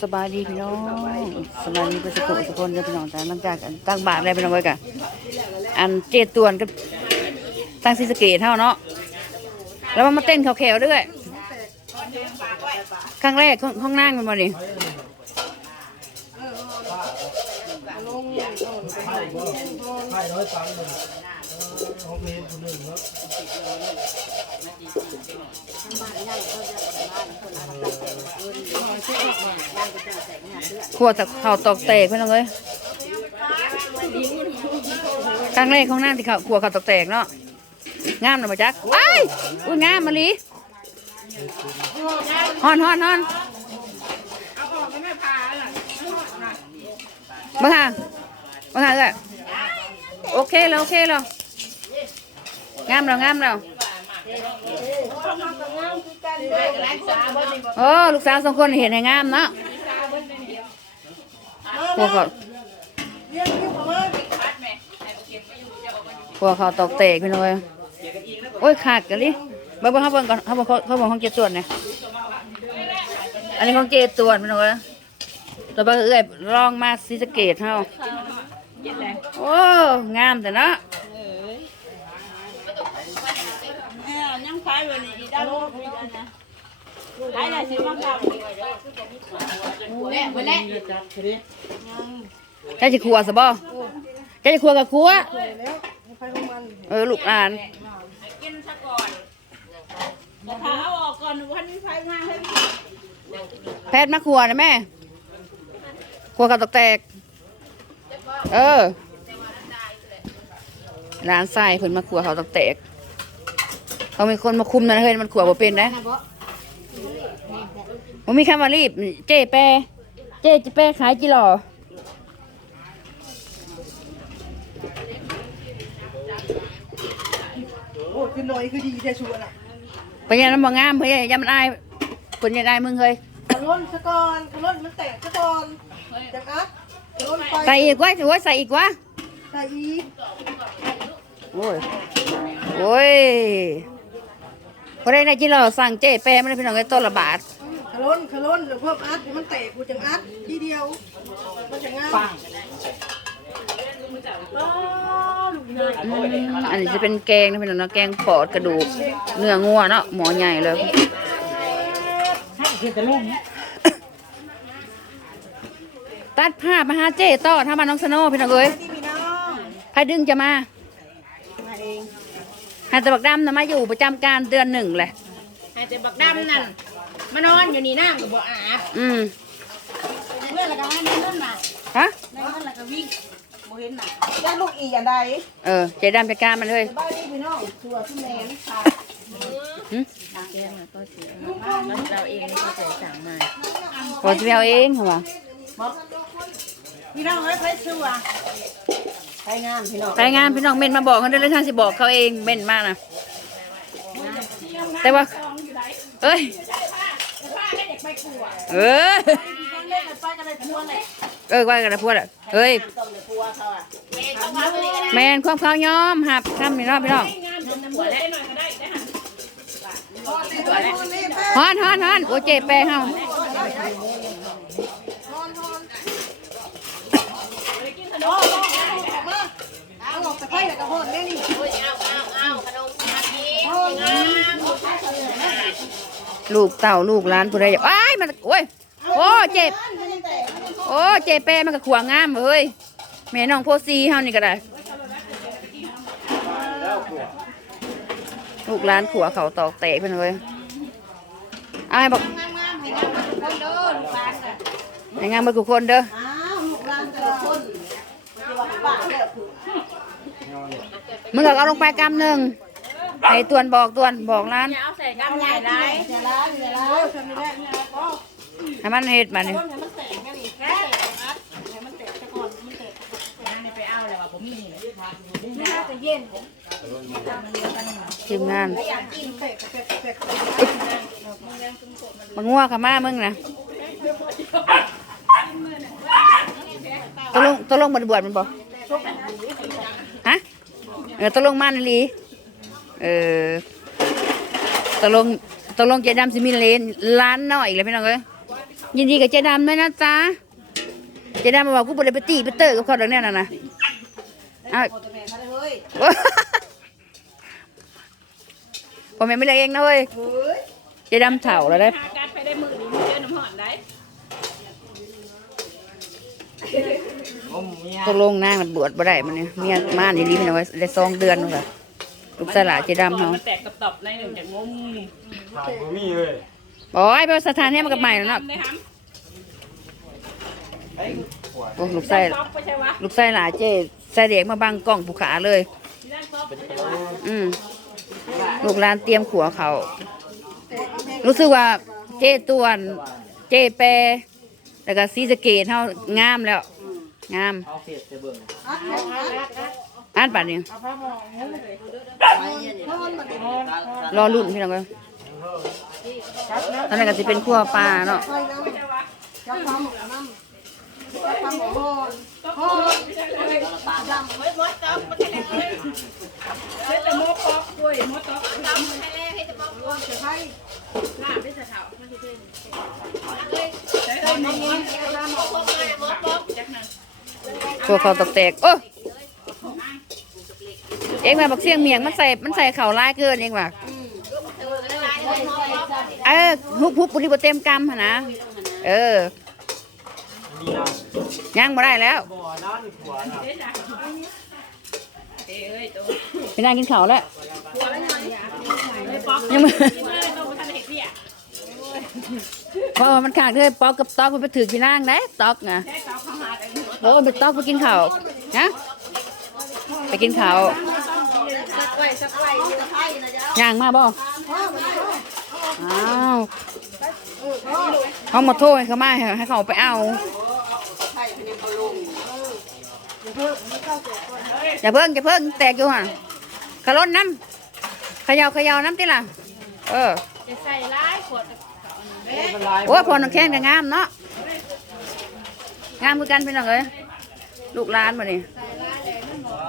สบายดีพี่น้องสบายดีเพื่อนสุขทุกคนเด้อพี่น้องแต่หลังจากตั้งบาทอะไรพี่น้องไว้กันอันเจดตวนก็ตั้งซีสะเกตเท่าเนาะแล้วมันมาเต้นเขาแขวๆด้วยครั้งแรกห้องนั่งมันมาดิ ขวดจากเขาตอกแตกพี่น้องเอ้ยครั้งแรกห้องนั่งที่เขาขวดเขาตอกแตกเนาะงามหน่อยมาจักไอ้ายอุ้ยงามมาลีฮอนฮอนฮอนมาค่ะมาค่ะเลยโอเคแล้วโอเคแล้วงามแล้วงามแล้ว โอ้ลูกสาวสองคนเห็นให้งามเนาะพวกเขาพวกเขาตอกเตะพี่น้อยโอ้ยขาดกันลิเบิ่งเบิ่งเขาเบิ่งก่อนเขาบอกเขาเขาบอกของเจตวนเนี่ยอันนี้ของเจตวนพี่น้อยต่อไปเอ้ยลองมาซีสเกตเฮาโอ้งามแต่เนาะ ยัง ขายวันนี้อีด้านโลกมีกันนะขายได้สิมาครับแม่มาแล้วเจ้าจะครัวซะบ่เจ้าจะครัวกับครัวเออลูกหลานกินซะก่อนราคาเอาออกก่อนวันนี้ไฟมาให้แพทย์มาครัวนะแม่ครัวกับตกแตก เออร้านทรายเพิ่นมาครัวเขาตกแตก เขามีคนมาคุมนะเฮ้ยมันครัวบ่เป็นนะมันมีคำว่ารีบ เจ๊แปรเจ๊จิแปรขายจิหล่อโอ้ยคือน้อยคือดีแต่ชัวร์น่ะไปยังน้ำบ่งามเพื่อนยังมันอายคนยังอายมึงเฮ้ยขล้นสะก่อนขล้นมันแตกสะก่อนจากอัดขล้นไปใส่อีกวะถือว่าใส่อีกวะใส่อีกโอ้ยโอ้ย พอได้ในจิหล่อสั่งเจ๊แปรไม่ได้พี่น้องไอ้ต้นละบาทขล้นขล้นหรือเพิ่มอัดให้มันแตกกูจังอัดทีเดียวมันจะง่ายอืมอันนี้จะเป็นแกงนะพี่น้องเนาะแกงปอดกระดูกเนื้องัวเนาะหมอใหญ่เลยตัดภาพมาหาเจ๊ต่อถ้ามาน้องสโนว์พี่น้องเอ้ยที่พี่น้องใครดึงจะมามาเอง หาตะบักดำนะมาอยู่ประจำการเดือนหนึ่งเลยให้แต่บักดำนั่นมานอนอยู่นี่น้ำกับบ่อาบอืมเพื่อนละกันให้นั่นน่ะฮะในนั่นละก็วิ่งบ่เห็นน่ะย่าลูกอีอันใดเออเจ๊ดำจัดการมันเลยบ้านนี้พี่น้องชัวร์ที่แมนค่ะหึเราเองก็จะสั่งมาพอจะไปเอาเองเหรอวะพี่น้องเอ้ยไปชัวร์ ไปงามพี่น้องรายงานพี่น้องเม่นมาบอกเขาได้เลยท่านสิบอกเขาเองเม่นมากนะแต่ว่า เอ้ยเออเล่นไปกันเลยชัวร์เลยเออว่ากันนะพวดอะเฮ้ยเลยชัวร์เขาอะแมนความเขายอมหับทำพี่น้องพี่น้องฮอนฮอนฮอนโอเจแปรเฮา โอ้โหมาเอาออก แต่ไฟแล้วก็โหดเล่นนี่ลูกเต่าลูกล้านผู้ใดอยากอ้ายมันโอ้ยโอ้เจ็บ โอ้เจ็บแปมันก็ขวางงามเฮ้ยแม่น้องโพซีเฮานี่ก็ได้ ลูกล้านขัวเขาตอกเตะเพิ่นเลยอ้ายบอกให้งามเบิดทุกคนเด้ออ้าวลูกหลานแต่ละคนจะว่าบ้าเลย มึงก็เอาลงไปกำหนึ่งให้ตวนบอกตวนบอกร้านเอาใส่กำใหญ่ไรอย่าล้างอย่าล้างทำไม่ได้ให้มันเฮ็ดมานี่ไปเอาเลยว่าผมมีทีมงานกินเตะเตะเตะมางัวกับมามึงนะตกลงตกลงบันบวชมันบอกฮะ เออตกลงมานาลีเออตกลงตกลงเจดำสิมีเลนล้านน้อยอีกแล้วพี่น้องเอ้ยยินดีกับเจดำด้วยนะจ๊ะเจดำมาบอกกูบ่ได้ไปตีไปเตอกับเขาดังแน่น่ะนะอ้าวตัวแม่เขาได้เฮ้ยผมยังไม่ได้เองนะเว้ยเฮ้ยเจดำเถ่าแล้วได้ หาการไปได้มือนี้มีเจอน้ำหอนได้ ตกลงนางมันบวชบ่ได้มันเนี่ยเมียม่านอีหลีพี่น้องเว้ยได้สองเดือนนู่นล่ะลูกสลาเจดำเฮามันแตกกระตอบในหนึ่งจากงมถามบ่มีเลยโอ้ยไปสถานที่มันกับใหม่แล้วเนาะได้ครับโอ้ลูกไส้ต๊อกไปใช่วะลูกไส้หลาเจ้ใส่เด็กมาบังกล้องผูขาเลยที่ด้านต๊อกไปใช่วะอืมลูกหลานเตรียมขัวเขา รู้สึกว่าเจ้ตวน เจ้แปรแล้วก็ซีสะเกตเฮางามแล้ว งาม เอาเฟซไปเบิ่งอัดอัดอัดอัดอ่านป่านนี้รอรุ่นพี่น้องเอ้ยตอนนั้นก็จะเป็นขัวปลาเนาะ ขัวเขาตกแตกโอ้เอ็งมาบักเสียงเมียงมันใส่มันใส่เข่าลายเกินเองว่ะเออฮุบฮุบปุริบเต็มกำหนนะเออมีน้ยังบ่ได้แล้วำบ่อน้ำหัวน่ะเด้จ้ะเอ้ยตัวไปนั่งกินข้าวแล้วไม่ป๊อกยังไม่กิน เลยต้อมาทำเห็ดเนี่ยเพราะว่ามันขาดเลยปอกกับตอกมันไปถือพี่นางได้ตอกนะแค่เขาเข้ามาแต่หัวโอ้ไปตอกไปกินข้าวนะไปกินข้าวย่างมาบ่อ้าวเขามาโทษเขามาให้เขาไปเอาอย่าเพิ่งอย่าเพิ่งแตกอยู่ห่ะขล้นน้ำขยาเขยาวน้ำติล่ะเออ จะใส่ร้ายขวดมันลายโอ้ยพอน้ำแข็งก็งามเนาะงามคือกันเป็นหรองเอ้ยลูกหลานมานี่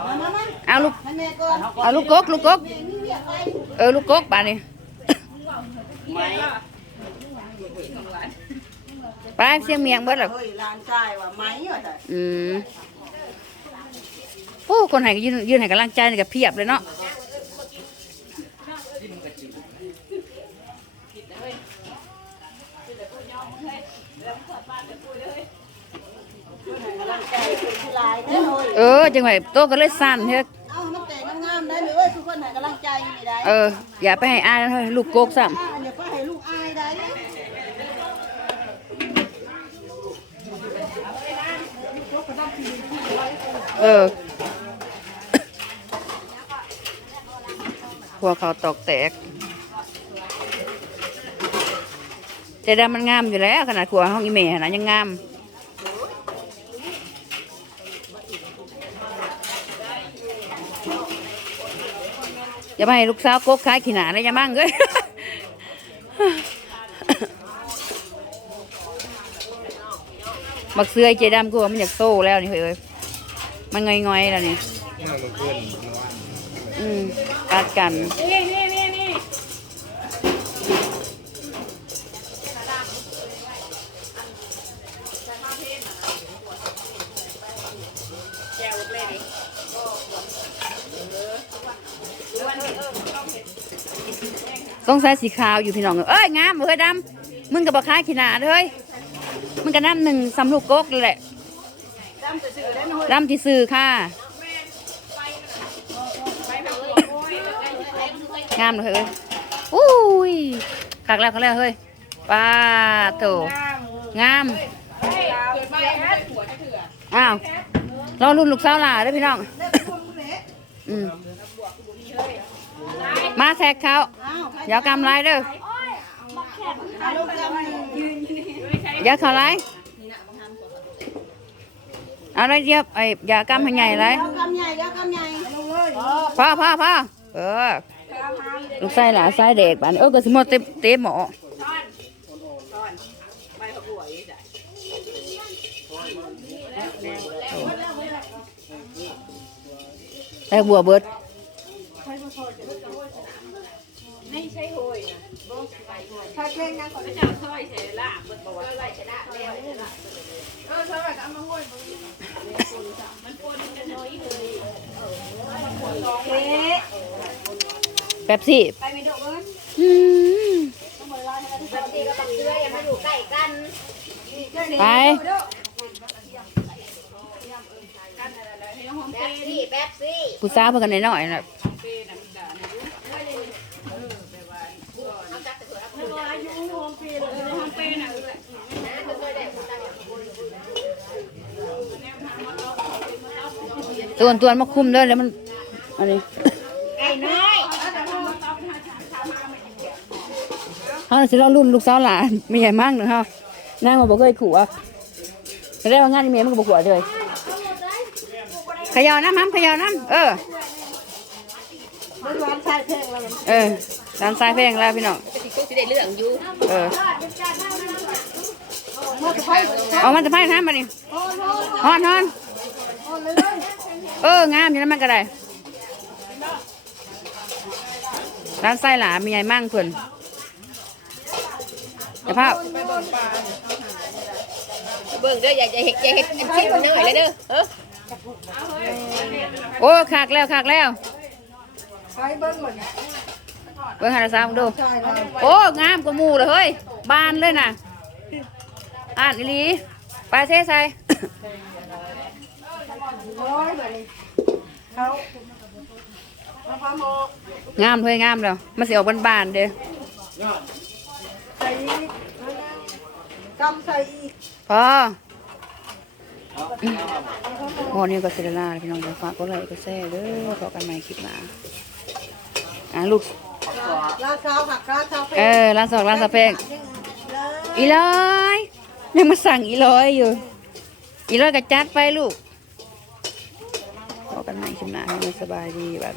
มามามาเอาลูกให้แม่ก่อนเอาลูกกกลูกกกนี่เรียกไฟเออลูกกกป่านนี้ไม่ไปเสียงเมียงเบิดหรอเฮ้ยลานชายว่าไหมว่าแต่อืมโอ้คนไหนก็ยืนยืนให้กำลังใจนี่ก็เพียบเลยเนาะ กำลังใจคือลาย เนี่ยเฮ้ยเออ จังไหวโตก็เลยสั่นเฮ้ยเอ้ามันแต่งงามๆได้เลยเว้ยทุกคนให้กำลังใจนี่ได้เออ อย่าไปให้อายนะเฮ้ยลูกโกกซ้อ่าเดี๋ยวก็ให้ลูกอายได้ำเออ หัวเขาตอกแตกแต่ดำมันงามอยู่แล้วขนาดขัวห้องอีเมย์นะยังงาม อย่าไปให้ลูกสาวโกกขายขี้หนาเลยอย่ามั่งเลยบักเสื้อไอ้เจดำกูว่ามันอยากโซ่แล้วนี่เฮ้ยเอ้ยมันงอยๆแล้วนี่อืมกัดกัน นี่นี่ สงสัยสีขาวอยู่พี่น้องเอ้ยงามเฮ้ยดำมึงกับบักขายขี้หนาเด้อเฮ้ยมึงก็น้ำหนึ่งสำลูกกกเลยแหละดำที่ซื้อค่ะงามเลยเฮ้ยอุ้ยขักแล้วขักแล้วเฮ้ยป้าโถงามอ้าวรอรุ่นลูกสาวหล่าเด้พี่น้องเล็บพวงมือเละอืมมาแทกเขา อ้าวอย่ากำไรเด้อเอาลูกจำยืนอย่าเขาไรเอาอะไรเยียบไอ้อย่ากำให้ใหญ่ไรเอาคำใหญ่เอาคำใหญ่ลงเลยพ่อพ่อพ่อเออลูกไส้หลาไส้เด็กบ้านเออก็สมมติเต็มเต็มหมอแต่บัวเบิด ใช่โหยนะบ่ไปโหยถ้าเก่งนะคนพระเจ้าซอยเสยละเพิ่นบอกว่าไล่ชนะแล้วเออซอยก็เอามาโหยบ่มันปนกันน้อยเลยแป๊บสิไปไม่ดกบ้างอืมไปแป๊บซี่แป๊บซี่ผู้สาวเพิ่นกันน่อยๆน่ะ ตัวนตัวนมาคุมเลยแล้วมันอันนี้ไก่น้อยเขาสิเรารุ่นลูกสาวหลานไม่ใหญ่มากเนอะฮะนางมาบอกเคยขู่อะได้ว่างานนี้เมียมันก็บอกขู่เลยขยาวน้ำมั้มเขยาวน้ำเออร้อนใช่เพลงแล้วเออร้านทรายแพงแล้วพี่น้องเออเออมาจะไปเอามันจะพายน้ำมานี่ฮอนฮอน เอองามอยู่นั่นมันก็ได้ร้านไส้หลามีไงมั่งเพื่อนเดี๋ยวภาพเบิ่งเด้ออย่าอย่าเฮ็ดอย่าเฮ็ดเฮ็ดเด้อเลยเด้อเออโอ้ขากแล้วขากแล้วไปเบิ้งหมดเบิ่งหาราซาวมึงดูใช่แล้วโอ้งามกว่าหมูเลยเฮ้ยบานเลยน่ะอ่านอีหลีไปเทใส่ ร้อยแบบนี้เขามะพร้าวโมงามเลยงามแล้วมันสิออกบานๆเด้อใส่อีกกำใส่อีกพอพอนี่ก็เสร็จแล้วล่ะพี่น้องเดี๋ยวฝากก็ไลค์ก็แชร์เด้อพอกันใหม่คลิปหน้าอะลูกลาดเช้าผักลาดเช้าเพลเออร้านสองร้านสะเพงอีร้อยยังมาสั่งอีร้อยอยู่ อีร้อยก็จัดไปลูกพอ กันใหม่คลิปหน้าให้มันสบายดีแบบ